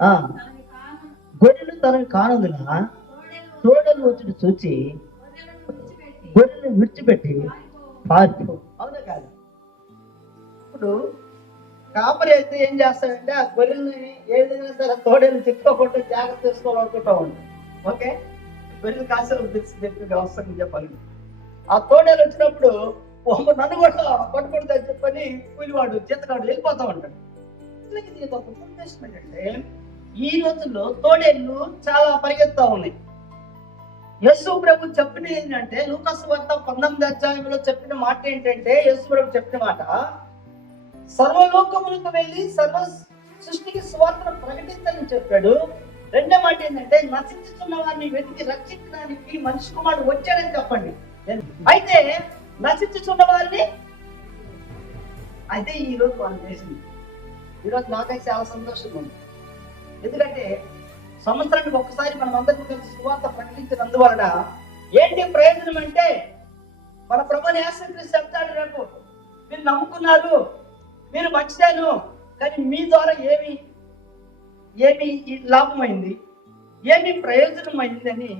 ఆ. గొర్రెలు తనకు కానందున తోడలు వచ్చి చూచి గొర్రెలు విడిచిపెట్టి పారిపో. అవునా కాదు? ఇప్పుడు కాపరి అయితే ఏం చేస్తాడంటే ఆ గొర్రెల్ని ఏ విధంగా సరే తోడేలు తిప్పుకోకుండా జాగ్రత్త చేసుకోవాలనుకుంటా ఉంటాడు ఓకే? గొర్రెలు కాసేపు తెలిసి చెప్పి చెప్పాలి. ఆ తోడేలు వచ్చినప్పుడు నన్ను కూడా పట్టుకుంటుందని చెప్పని కూలివాడు చేతనాడు వెళ్ళిపోతా ఉంటాడు. ఇట్లాగే దీనికి ఒక ఉద్దేశం ఏంటంటే ఈ రోజుల్లో తోడేళ్ళు చాలా పరిగెత్తా ఉన్నాయి. యశు ప్రభు చెప్పిన ఏంటంటే లూకస్ వార్త పంతొమ్మిది అధ్యాయంలో చెప్పిన మాట ఏంటంటే యేసు ప్రభు చెప్పిన మాట సర్వలోకములకు వెళ్ళి సర్వ సృష్టికి స్వార్థను ప్రకటించాలని చెప్పాడు. రెండో మాట ఏంటంటే నశించుతున్న వారిని వెతికి రక్షించడానికి మనిషి కుమారుడు వచ్చాడని చెప్పండి. అయితే నశించుతున్న వారిని అయితే ఈ రోజు వాళ్ళు చేసింది ఈరోజు నాకైతే చాలా సంతోషంగా ఉంది. ఎందుకంటే సంవత్సరానికి ఒక్కసారి మనం అందరికీ కలిసి సువార్త ప్రకటించినందువలన ఏంటి ప్రయోజనం అంటే మన ప్రభుని ఆశ్రయించి చెప్తాడు రేపు మీరు నమ్ముకున్నారు మీరు మంచిదాను కానీ మీ ద్వారా ఏమి ఏమి లాభమైంది ఏమి ప్రయోజనం అయిందని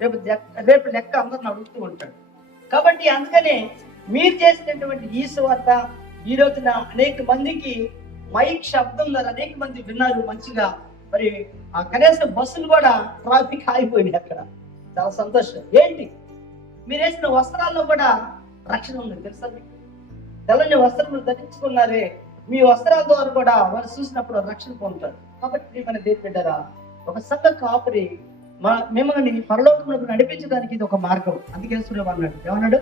రేపు జె- రేపు లెక్క అందరిని అడుగుతూ ఉంటాడు. కాబట్టి అందుకనే మీరు చేసినటువంటి ఈ సువార్త ఈ రోజున అనేక మందికి మైక్ శబ్దం ద్వారా అనేక మంది విన్నారు మంచిగా. మరి ఆ కనీసం బస్సులు కూడా ట్రాఫిక్ ఆగిపోయినాయి అక్కడ. చాలా సంతోషం. ఏంటి? మీరు వేసిన వస్త్రాల్లో కూడా రక్షణ ఉంది తెలుసా మీకు? తెల్లని వస్త్రములు ధరించుకున్నారే మీ వస్త్రాల ద్వారా కూడా వారు చూసినప్పుడు రక్షణ పొందుతారు. కాబట్టి మన దేని బిడ్డరా? ఒక సంఘ కాపురి మా మిమ్మల్ని పరలోకములకు నడిపించడానికి ఇది ఒక మార్గం. అందుకే సులభం అన్నాడు. ఏమన్నాడు?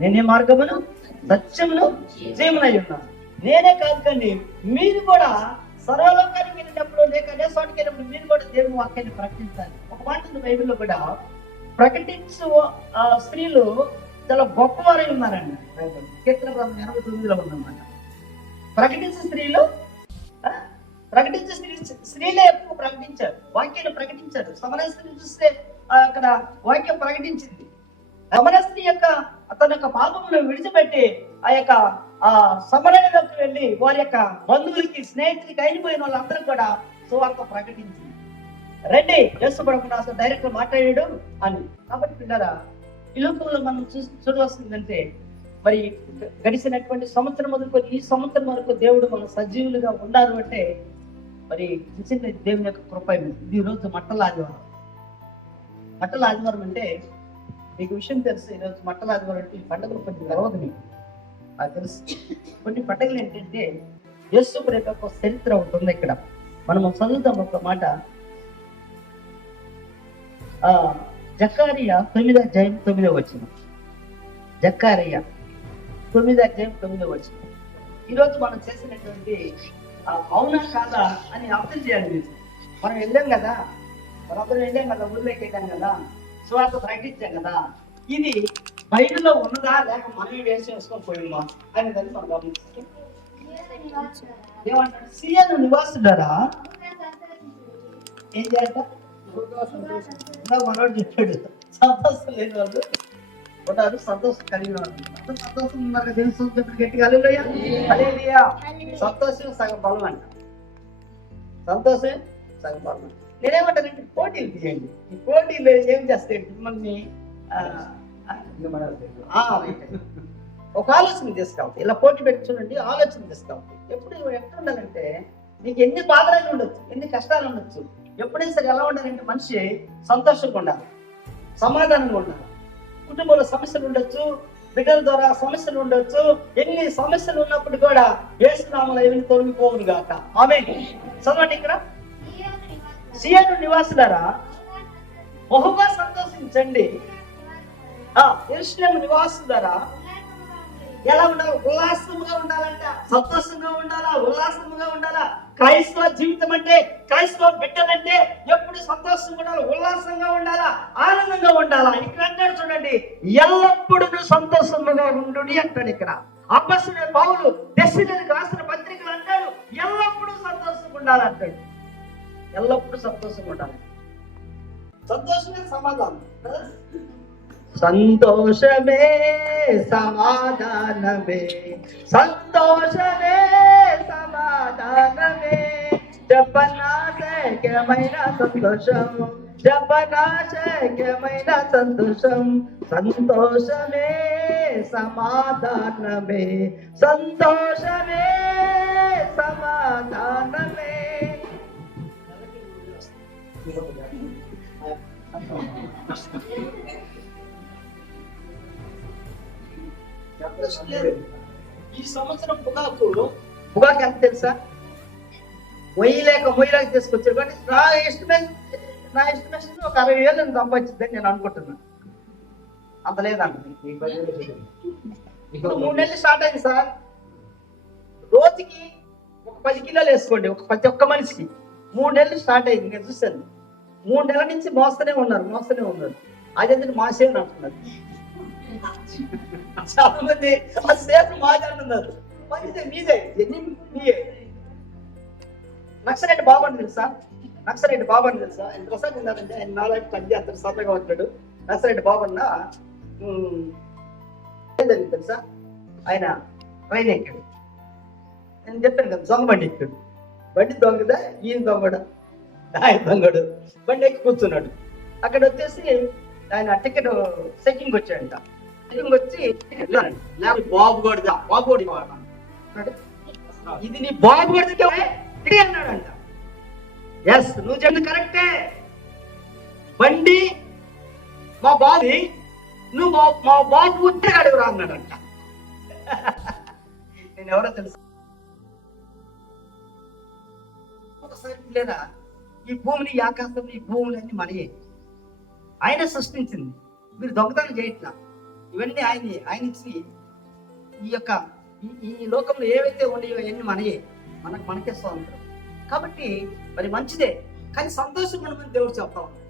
నేనే మార్గమును సత్యమును జీవనై ఉన్నాను. నేనే కాదు కానీ మీరు కూడా సర్వలోకానికి వెళ్ళినప్పుడు లేక అనే వెళ్ళినప్పుడు మీరు కూడా దేవుని వాక్యాన్ని ప్రకటించాలి. ఒక మాట ఉంది బైబిల్లో కూడా ప్రకటించు ఆ, స్త్రీలు చాలా గొప్పవారై ఉన్నారండి. కీర్తన గ్రంథం ఎనభై తొమ్మిదిలో ఉందన్నమాట. ప్రకటించే స్త్రీలు ఆ, ప్రకటించే స్త్రీ స్త్రీలే ఎక్కువ ప్రకటించారు. వాక్యాన్ని ప్రకటించారు. సమర స్త్రీ చూస్తే అక్కడ వాక్యం ప్రకటించింది. సమర స్త్రీ యొక్క తన యొక్క పాపమును విడిచిపెట్టి ఆ యొక్క ఆ సమరయలోకి వెళ్ళి వారి యొక్క బంధువులకి స్నేహితులకి అయిపోయిన వాళ్ళందరూ కూడా సువార్త ప్రకటించింది. రండి యేసు ప్రభు నాతో డైరెక్ట్ మాట్లాడాడు అని. కాబట్టి పిల్లరా ఈ లోకంలో మనం చూ చూడవలసిందంటే మరి గడిచినటువంటి సంవత్సరం మొదలుకొని ఈ సంవత్సరం వరకు దేవుడు మన సజీవులుగా ఉన్నారు అంటే మరి నిజంగా దేవుని యొక్క కృప ఇది ఈ రోజు మట్టల ఆదివారం. మట్టల ఆదివారం అంటే మీకు విషయం తెలుసు ఈరోజు మట్టల ఆదివారం అంటే ఈ పండుగ కొంచెం తెలవదు మీకు. నాకు తెలుసు. కొన్ని పండుగలు ఏంటంటే యేసుప్రభు యొక్క చరిత్ర ఉంటుంది ఇక్కడ. మనం చదువుతాం ఒక మాట. ఆ జకారియా తొమ్మిది అధ్యాయం తొమ్మిదో వచ్చిన జకారియా తొమ్మిది అధ్యాయం తొమ్మిదో వచ్చిన ఈరోజు మనం చేసినటువంటి అవునా కాదా అని అర్థం చేయాలి మీరు. మనం వెళ్ళాం కదా. మనందరం వెళ్ళాం కదా ఊళ్ళోకి వెళ్ళాం కదా. స్వార్థ ప్రకటించాం కదా. ఇది బైబిల్లో ఉన్నదా? లేక మనమే వేస్ట్ చేసుకొని పోయిందా? అని దాన్ని మనం గమనిస్తాం. ఏమంటారు సీఎన్ నివాసుడారా? ఏం చేయాలట? మనోడు చెప్పాడు సంతోషం లేని వాళ్ళు ఉంటారు సంతోషం కలిగిన వాళ్ళు. సంతోషం ఉన్నారు తెలుసు దేవుని స్తోత్రం గట్టిగా. హల్లెలూయా. సంతోషం సగం బలం అంట. సంతోషం సగం బలం నేనేమంటానంటే పోటీలు తీయండి. ఈ పోటీలు ఏం చేస్తాయి? మిమ్మల్ని ఆ, ఒక ఆలోచన తీసుకెళ్తాయి ఇలా పోటీ పెట్టి చూడండి ఆలోచన తీసుకెళ్తాయి ఎప్పుడు ఎక్కడ ఉండాలంటే నీకు ఎన్ని బాధలు ఉండొచ్చు ఎన్ని కష్టాలు ఉండొచ్చు. ఎప్పుడైనా సరే ఎలా ఉండాలంటే మనిషి సంతోషంగా ఉండాలి సమాధానంగా ఉండాలి. కుటుంబంలో సమస్యలు ఉండొచ్చు బిడ్డల ద్వారా సమస్యలు ఉండొచ్చు. ఎన్ని సమస్యలు ఉన్నప్పుడు కూడా ఏసునామలు ఏమి తొలగిపోవును గాక. ఆమె చదవండి ఇక్కడ. సియను నివాసులారా బహుగా సంతోషించండి. ఆ నివాసం నివాసులారా ఎలా ఉండాలి? ఉల్లాసంగా ఉండాలంట సంతోషంగా ఉండాలా? ఉల్లాసంగా ఉండాలా? క్రైస్తవ జీవితం అంటే క్రైస్తవ బిడ్డలంటే ఎప్పుడు సంతోషంగా ఉండాలి? ఉల్లాసంగా ఉండాలా? ఆనందంగా ఉండాలా? ఇక్కడ అంటాడు చూడండి ఎల్లప్పుడూ సంతోషంగా ఉండు అంటాడు ఇక్కడ. అబ్బసుడే పౌలు దశలకు రాసిన పత్రికలు అంటాడు ఎల్లప్పుడూ సంతోషంగా ఉండాలంటాడు. ఎల్లప్పుడూ సంతోషంగా ఉండాలి సంతోషమే సమాధానం. సంతోషమే సమాధానమే. సంతోషమే సమాధానమే. చెప్పనాశక్యమైన సంతోషం చెప్పనాశక్యమైన సంతోషం. సంతోషమే సమాధానమే. సంతోషమే సమాధానమే. ఈ సంవత్సరం పొగాకు పొగాకు ఎంత తెలుసా? మొయ్యలేక మొయ్యలేక తీసుకొచ్చారు కానీ నా ఎస్టిమేషన్ నా ఎస్టిమేషన్ ఒక అరవై వేలు నేను సంపాదించిందని నేను అనుకుంటున్నాను. అంత లేదంట ఇప్పుడు మూడు నెలలు స్టార్ట్ అయింది సార్. రోజుకి ఒక పది కిలోలు వేసుకోండి ఒక ప్రతి ఒక్క మనిషికి. మూడు నెలలు స్టార్ట్ అయింది నేను చూశాను. మూడు నెలల నుంచి మోస్తూనే ఉన్నారు మోస్తూనే ఉన్నారు. అదే మాసేమని అంటున్నారు చాలా మంది ఆ సేపు మాది అంటున్నారు మంచిదే మీదే ఎన్ని మీయే నక్సలైట్ బాగుంది తెలుసా? నక్సలైట్ బాగుంది తెలుసా? ఆయన ప్రసాద్ ఉన్నారంటే ఆయన నాలుగు పని అంత సరదాగా ఉంటాడు నక్సలైట్ బాగున్నా ఏదండి తెలుసా? ఆయన ట్రైన్ ఎక్కాడు. నేను చెప్పాను కదా దొంగ బండి ఎక్కాడు. బండి దొంగదా? ఈయన దొంగడు? ఆయన దొంగడు. బండి ఎక్కి కూర్చున్నాడు. అక్కడ వచ్చేసి ఆయన టికెట్ చెకింగ్ వచ్చాడంట. వచ్చి బాబు గడిదా బాబు ఇది నీ బాబు గడితే ఇది అన్నాడంట. ఎస్ నువ్వు చెప్పింది కరెక్టే బండి మా బాబు నువ్వు మా బాబు ఉద్దగాడు రా అన్నాడంట. నేను ఎవరో తెలుసు. ఒకసారి లేదా ఈ భూమిని ఆకాశం ఈ భూములన్నీ మనయే. ఆయన సృష్టించింది. మీరు దొంగతనం చేయట్లా? ఇవన్నీ ఆయన ఆయన ఇచ్చి ఈ యొక్క ఈ- లోకంలో ఏవైతే ఉన్నాయో అవన్నీ మనయే. మనకు మనకే స్వాతంత్రం. కాబట్టి మరి మంచిదే. కానీ సంతోషం ఉండమని దేవుడు చెప్తా ఉన్నాడు.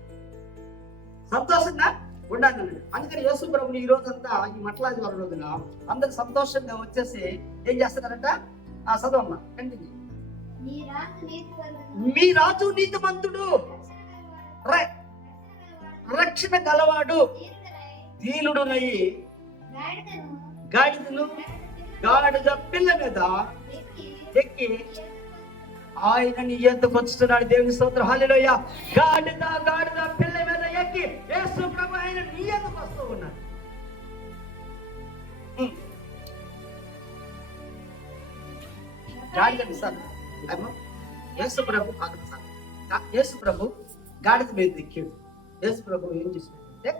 సంతోషంగా ఉండాలి అన్నాడు. అందుకని యేసు ప్రభుని ఈ రోజంతా ఈ మట్లాది వారి రోజున అందరు సంతోషంగా వచ్చేసి ఏం చేస్తున్నారంట? ఆ చదవమ్మా. కంటిన్యూ మీ రాజు నీతిమంతుడు. రక్షణ గలవాడు. దీనుడునయి గాడిదను గాడిదను గాడిద పిల్ల మీద ఎక్కి ఎక్కి ఆయన నీ ఎందుకు వచ్చుతున్నాడు. దేవుని స్తోత్రం. హల్లెలూయ. గాడిద గాడిద పిల్ల మీద ఎక్కి యేసు ప్రభు ఆయన నీ ఎందుకు వస్తూ ఉన్నాడు. ఉమ్. గాడిద సార్. యేసు ప్రభు యేసు ప్రభు గాడిద మీద ఎక్కాడు. యేసు ప్రభు ఏం చేశాడంటే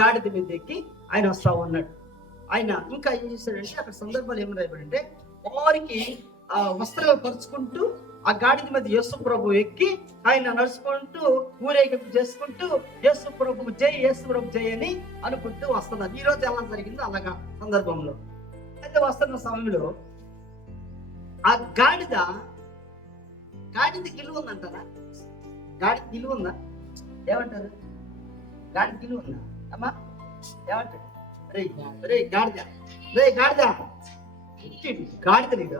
గాడిద మీద ఎక్కి ఆయన వస్తా ఉన్నాడు. ఆయన ఇంకా ఏం చేశాడంటే అక్కడ సందర్భాలు ఏమి రాయబడంటే వారికి ఆ వస్త్రాలు పరుచుకుంటూ ఆ గాడిద మీద యేసు ప్రభు ఎక్కి ఆయన నడుచుకుంటూ ఊరేగింపు చేసుకుంటూ యేసు ప్రభు జై యేసు ప్రభు జై అని అనుకుంటూ వస్తున్నారు. ఈ రోజు ఎలా జరిగిందో అలాగా సందర్భంలో. అయితే వస్తున్న సమయంలో ఆ గాడిద గాడిద గిలువ ఉందంటారా? గాడిద గిలువ ఉందా? ఏమంటారు? గాడిద గిలువ ఉందా? అమ్మా రే రే గాడిద. రే గాడిద. గాడిద నీకు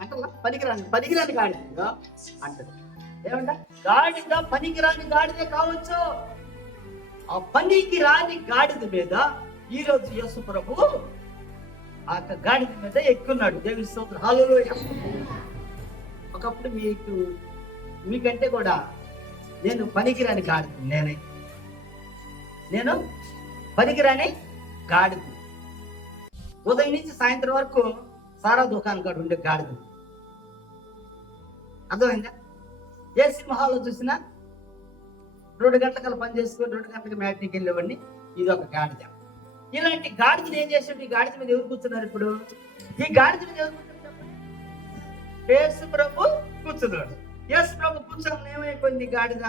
అంటారా పనికిరాని పనికిరాని గాడిద అంటారు ఏమంట? గాడిద పనికిరాని గాడిదే కావచ్చు. ఆ పనికి రాని గాడిద మీద ఈ రోజు యేసు ప్రభు ఆ యొక్క గాడిద మీద ఎక్కున్నాడు. దేవుని స్తోత్రం. హల్లెలూయా. ఒకప్పుడు మీకు మీకంటే కూడా నేను పనికిరాని గాడిద నేనే. నేను పనికిరాని గాడిద. ఉదయం నుంచి సాయంత్రం వరకు సారా దుకాణం కాడు ఉండే గాడిద. అర్థమైందా? ఏ సినిమా హాల్లో చూసినా రెండు గంటలకల్లా పని చేసుకొని రెండు గంటలకు మ్యాట్నికి వెళ్ళేవాడిని. ఇది ఒక గాడిద. ఇలాంటి గాడిదని ఏం చేసాడు ఈ గాడిద మీద ఎవరు కూర్చున్నారు ఇప్పుడు? ఈ గాడిద మీద ఎవరు కూర్చున్నారు యేసు ప్రభు కూర్చున్నాడు. యేసు ప్రభు కూర్చొని ఏమైపోయింది ఈ గాడిద?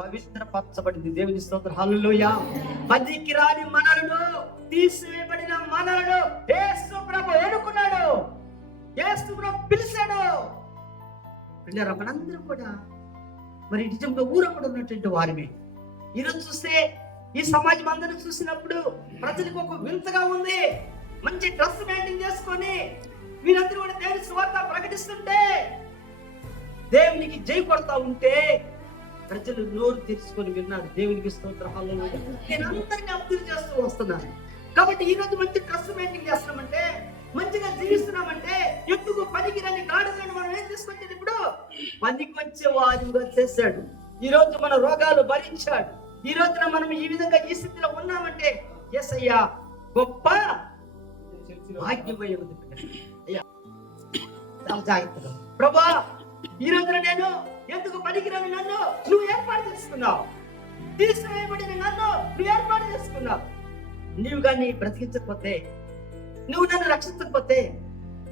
పవిత్రపరచబడింది. దేవుని స్తోత్ర. హల్లెలూయా. పదికి రాని మనలను తీసివేయబడిన మనలను యేసు ప్రభు ఎన్నుకున్నాడు. యేసు ప్రభు పిలిచాడు. పిల్లరా మనందరూ కూడా మరి నిజంగా ఊరమ్మడు ఉన్నటువంటి వారిమే ఈరోజు చూస్తే ఈ సమాజం అందరూ చూసినప్పుడు ప్రజలకు ఒక వింతగా ఉంది. మంచి డ్రెస్ మెయింటైన్ చేసుకొని వీరందరూ కూడా దేవుని స్వార్థ ప్రకటిస్తుంటే దేవునికి జై కొడతా ఉంటే ప్రజలు నోరు తెరుచుకొని విన్నారు. దేవునికి స్తోత్రాలు నేను అందరినీ అభివృద్ధి చేస్తూ వస్తున్నాను. కాబట్టి ఈ రోజు మంచి కష్టం ఏంటి చేస్తున్నామంటే మంచిగా జీవిస్తున్నామంటే ఎందుకు పనికిరాని గాడిదలను మనం ఏం తీసుకొచ్చాడు ఇప్పుడు? పనికి వచ్చే వారిగా చేశాడు. ఈ రోజు మన రోగాలు భరించాడు. ఈ రోజున మనం ఈ విధంగా ఈ స్థితిలో ఉన్నామంటే ఎస్ అయ్యా గొప్ప భాగ్యమయ్యే ఉంది అయ్యా చాలా జాగ్రత్తగా. ప్రభా ఈ రోజున నేను ఎందుకు పనికిరాని నన్ను నువ్వు ఏర్పాటు చేసుకున్నావు? తీసుకువేయబడిన నన్ను నువ్వు ఏర్పాటు చేసుకున్నావు. నీవు కానీ బ్రతికించకపోతే నువ్వు నన్ను రక్షించకపోతే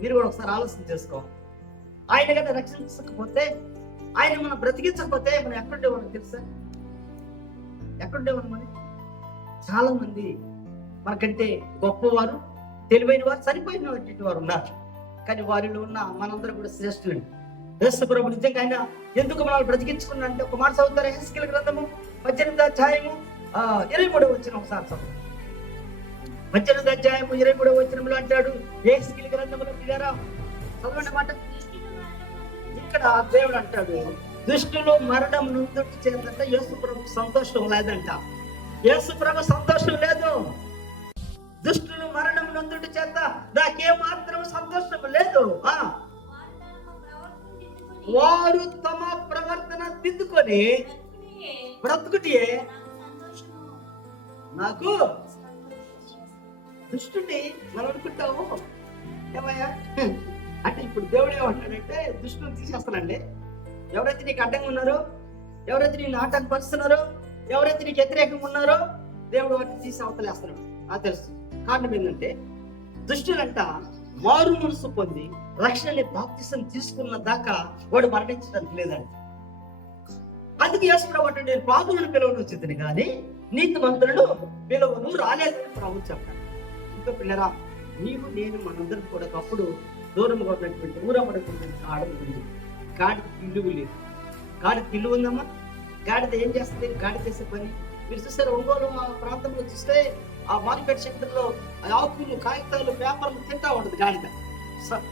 మీరు కూడా ఒకసారి ఆలోచన చేసుకో. ఆయన కన్నా రక్షించకపోతే ఆయన మనం బ్రతికించకపోతే మనం ఎక్కడుండేవాళ్ళం తెలుసా? ఎక్కడుండేవాళ్ళం మనం? చాలా మంది మనకంటే గొప్పవారు తెలివైన వారు సరిపోయినటువంటి వారు ఉన్నారు. కానీ వారిలో ఉన్న మనందరం కూడా శ్రేష్ఠులు. యేసు ప్రభు నిజంగా ఆయన ఎందుకు మనల్ని బ్రతికించుకున్నా అంటే ఒక మాట చదువుతారు? హెస్కిల్ గ్రంథము పద్దెనిమిది అధ్యాయము ఆ, ఇరవై మూడవ వచ్చిన ఒకసారి చదువు. పద్దెనిమిది అధ్యాయము ఇరవై మూడవ వచనంలో అంటాడు ఏ స్కిల్ గ్రంథములు పిల్లరా చదవండి మాట. ఇక్కడ దేవుడు అంటాడు దుష్టులు మరణం నుండి చేతంట యేసు ప్రభు సంతోషం లేదంట. యేసు ప్రభు సంతోషం లేదు. దుష్టులు మరణం నుండి చేత నాకే మాత్రం సంతోషం లేదు. ఆ వారు తమ ప్రవర్తన దిద్దుకొని బ్రతుకుటే నాకు దుష్టుని మనం అనుకుంటాము. ఏమయ్యా? అంటే ఇప్పుడు దేవుడు ఏమంటాడంటే దుష్టుని తీసేస్తానండి. ఎవరైతే నీకు అడ్డంగా ఉన్నారో ఎవరైతే నేను ఆటంకపరుస్తున్నారో ఎవరైతే నీకు వ్యతిరేకంగా ఉన్నారో దేవుడు వాటిని తీసి అవతలేస్తున్నాడు నాకు తెలుసు. కారణం ఏంటంటే దుష్టులంట మారు మనసు పొంది రక్షణని బాప్తిసం తీసుకున్న దాకా వాడు మరణించడానికి లేదండి అందుకే యేసుప్రభు అంటే నేను పాపులను పిలవను వచ్చింది కానీ నీతి మంత్రులను పిలవను రాలేదని ప్రభు చెప్పాడు. ఇంకా పిల్లరా నీవు నేను మనందరం కూడా ఒకప్పుడు దూరంగా ఉన్నటువంటి ఊరపడకుండా ఆడదు గాడికి ఇల్లు లేదు గాడి ఇల్లు ఉందమ్మా. గాడిద ఏం చేస్తుంది? గాడి చేసే పని. మీరు చూస్తారు ఒంగోలు మా ప్రాంతంలో చూస్తే ఆ మార్కెట్ సెంటర్లో ఆకులు కాగితాలు పేపర్లు తింటా ఉంటుంది గాడిద.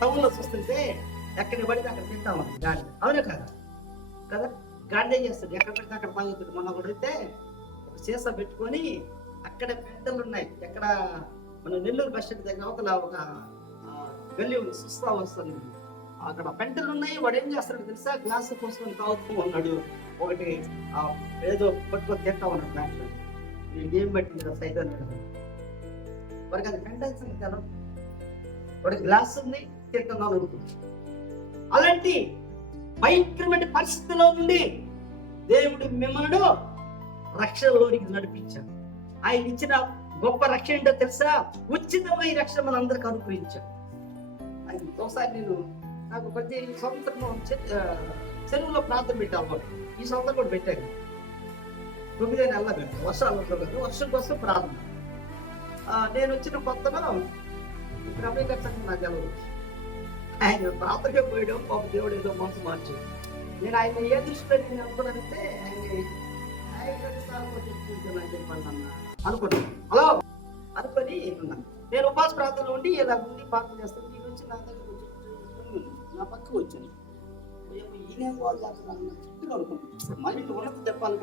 టౌన్లో చూస్తుంటే ఎక్కడ పడితే అక్కడ తింటా ఉంటుంది గాడిద. అవునే కదా? కదా? గాడిద ఏం చేస్తుంది ఎక్కడ పడితే అక్కడ తాగుతుంది మొన్న కూడా అయితే ఒక సీసా పెట్టుకొని అక్కడ పెద్దలు ఉన్నాయి. ఎక్కడ మన నెల్లూరు బస్ స్టాండ్ దగ్గర అవతల ఒక గల్లి ఉంది. సుస్తా వస్తుంది. అక్కడ పెంటలు ఉన్నాయి. వాడు ఏం చేస్తాడు తెలుసా? గ్లాస్ పోసుకొని తాగుతూ ఉన్నాడు. ఒకటి ఏదో పట్టుకొని తింటా ఉన్నాడు దాంట్లో గేమ్ పట్టింది సైతం వాడికి అది పెంట కదా. వాడికి గ్లాస్ ఉంది తీర్థంగా ఉంటుంది అలాంటి భయంకరమైన పరిస్థితిలో నుండి దేవుడు మిమ్మల్ని రక్షణలోనికి నడిపించాడు. ఆయన ఇచ్చిన గొప్ప రక్షణ ఏంటో తెలుసా? ఉచితమైన రక్షణ మన అందరికి అనుగ్రహించాడు ఒకసారి నేను నాకు ప్రతి సంవత్సరం చెరువులో ప్రార్థన పెట్టాను ఈ సంవత్సరం కూడా పెట్టాను. తొమ్మిదో నెలల పెట్టాను వర్షాలు ఉండవు కదా వర్షం కోసం ప్రార్థన నేను వచ్చిన కొత్తలో ఇప్పుడు నాకు ఆయన ప్రార్థనకే పోయడం పాప దేవుడు ఏదో మనసు మార్చు నేను ఆయన ఏ దృష్టిలో నేను అనుకున్నానంటే ఆయన చెప్పండి అనుకున్నాను. హలో? అనుకొని నేను ఉపాస ప్రార్థనలో ఉండి ఇలా ఉండి ప్రార్థన చేస్తాను. నేను వచ్చి నా దగ్గర నా పక్కకు వచ్చాను. ఈయన వాళ్ళు చుట్టూ అనుకున్నాను మళ్ళీ ఉన్నత ఉన్నది చెప్పాలి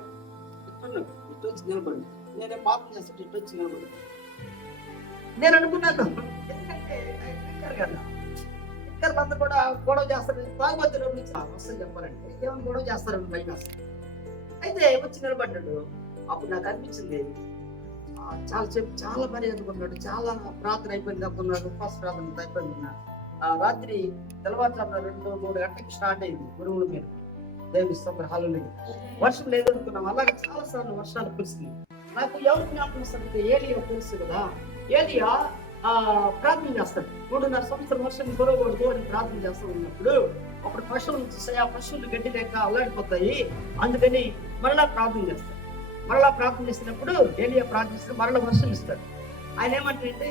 కదా ఇటు వచ్చి నిలబడి నేనే పాపం చేస్తుంటే ఇటు వచ్చి నిలబడి నేను అనుకున్నాను ఎందుకంటే కదా. కూడా గొడవ చేస్తారు. తాగుబోతున్న నుంచి వస్తుంది చెప్పాలంటే ఏమైనా గొడవ చేస్తారని భయం అయితే వచ్చి నిలబడ్డాడు. అప్పుడు నాకు అనిపించింది చాలా చెప్పు చాలా పని అనుకున్నాడు చాలా ప్రార్థన అయిపోయింది అనుకున్నాడు ఉపవాస ప్రార్థన అయిపోయింది ఆ రాత్రి తెల్లవారుజామున రెండు మూడు గంటలకు స్టార్ట్ అయింది గురువులు మీరు దేవిస్తాం హాలు వర్షం లేదు అనుకున్నాం అలాగే చాలా సార్లు వర్షాలు కురిసింది నాకు ఎవరు జ్ఞాపకం వస్తుందంటే ఏలియా తెలుసు కదా? ఏలియా ఆ ప్రార్థన చేస్తాడు. మూడున్నర సంవత్సరం వర్షం కురవకూడదు అని ప్రార్థన చేస్తూ ఉన్నప్పుడు అప్పుడు పశువులు చూస్తాయి. ఆ పశువులు గడ్డి లేక అల్లాడిపోతాయి. అందుకని మరలా ప్రార్థన చేస్తాడు. మరలా ప్రార్థన చేసినప్పుడు ఏలియా ప్రార్థిస్తే మరలా వర్షం ఇస్తాడు. ఆయన ఏమంటాడంటే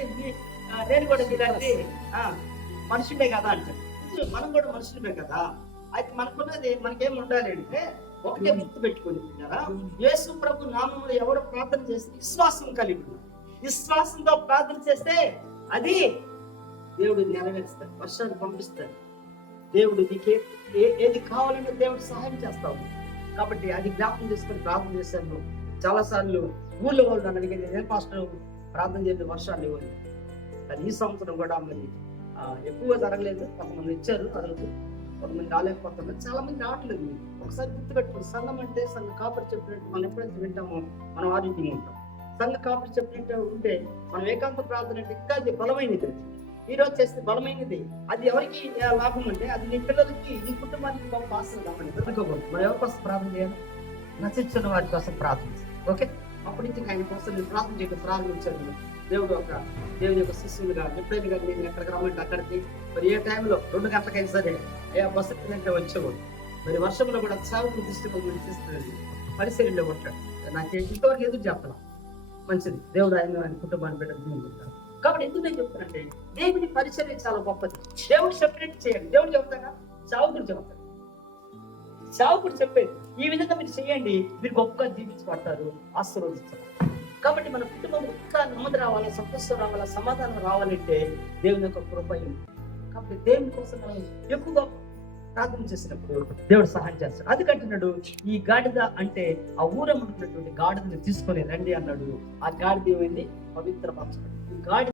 నేను కూడా ఇలాంటి ఆ, మనుషులే కదా అంటాడు. మనం కూడా మనుషులమే కదా? అయితే మనకున్నది మనకేం ఉండాలి అంటే ఒకటే గుర్తు పెట్టుకుని యేసు ప్రభు నామంలో ఎవరు ప్రార్థన చేస్తే విశ్వాసం కలిగి. విశ్వాసంతో ప్రార్థన చేస్తే అది దేవుడు నెరవేరుస్తాడు వర్షాన్ని పంపిస్తాడు. దేవుడు నీకే ఏ- ఏది కావాలంటే దేవుడు సహాయం చేస్తావు కాబట్టి అది జ్ఞాపకం చేసుకొని ప్రార్థన చేశాను. చాలా సార్లు ఊళ్ళో వాళ్ళు నన్ను అడిగేది ఏ పాస్టర్ ప్రార్థన చేయండి వర్షాలు ఇవ్వండి. కానీ ఈ సంవత్సరం కూడా మరి ఎక్కువ జరగలేదు. కొంతమంది ఇచ్చారు రోజు కొంతమంది రాలేకపోతున్నారు చాలా మంది రావట్లేదు మీకు. ఒకసారి గుర్తుపెట్టుకోండి సంఘం అంటే సంఘ కాపరి చెప్పినట్టు మనం ఎప్పుడైతే వింటామో మనం ఆరోగ్యంగా ఉంటాం. సంఘ కాపరి చెప్పినట్టు ఉంటే మనం ఏకాంత ప్రార్థన అంటే ఇంకా అది బలమైనది. ఈ రోజు చేస్తే బలమైనది. అది ఎవరికి లాభం అంటే అది నీ పిల్లలకి నీ కుటుంబానికి గొప్ప ఆశలు కాబట్టి దొరకకూడదు మనం ఎవరి కోసం ప్రార్థన చేయాలి? నశించిన వారి కోసం ప్రార్థన. ఓకే? అప్పటి నుంచి ఆయన కోసం నేను ప్రార్థన చేయడం ప్రారంభించాను దేవుడు ఒక దేవుని యొక్క శిష్యులుగా ఎప్పుడైనా కానీ నేను ఎక్కడికి రమ్మంటే అక్కడికి మరి ఏ టైంలో రెండు గంటలకైనా సరే. ఏ వసతి ఎక్కిందంటే వచ్చేవాడు మరి వర్షంలో కూడా సాగు దృష్టిలో చేస్తున్నాడు పరిశీలిలో కొట్టాడు. నాకు ఇంతవరకు ఎదురు చెప్తాను మంచిది. దేవుడు ఆయన ఆయన కుటుంబాన్ని బిడ్డ కాబట్టి ఎందుకు నేను చెప్తానంటే దేవుని పరిచర్య చాలా గొప్పది. దేవుడు సెపరేట్ చేయండి. దేవుడు చెప్తాగా సావుకుడు చెప్తాడు సావుకుడు చెప్పేది ఈ విధంగా మీరు చేయండి మీరు గొప్పగా జీవించబడతారు ఆశీర్వదిస్తారు కాబట్టి మన కుటుంబం ఇంకా నెమ్మది రావాలా సంతోషం రావాలా సమాధానం రావాలంటే దేవుని యొక్క కృప ఉంది. కాబట్టి దేవుని కోసం మనం ఎక్కువగా ప్రార్థన చేసినప్పుడు దేవుడు సహాయం చేస్తాడు. అది కట్టినాడు ఈ గాడిద అంటే ఆ ఊరం ఉన్నటువంటి గాడిదని తీసుకొని రండి అన్నాడు. ఆ గాడిద ఏమైంది? పవిత్ర ఈ గాడిద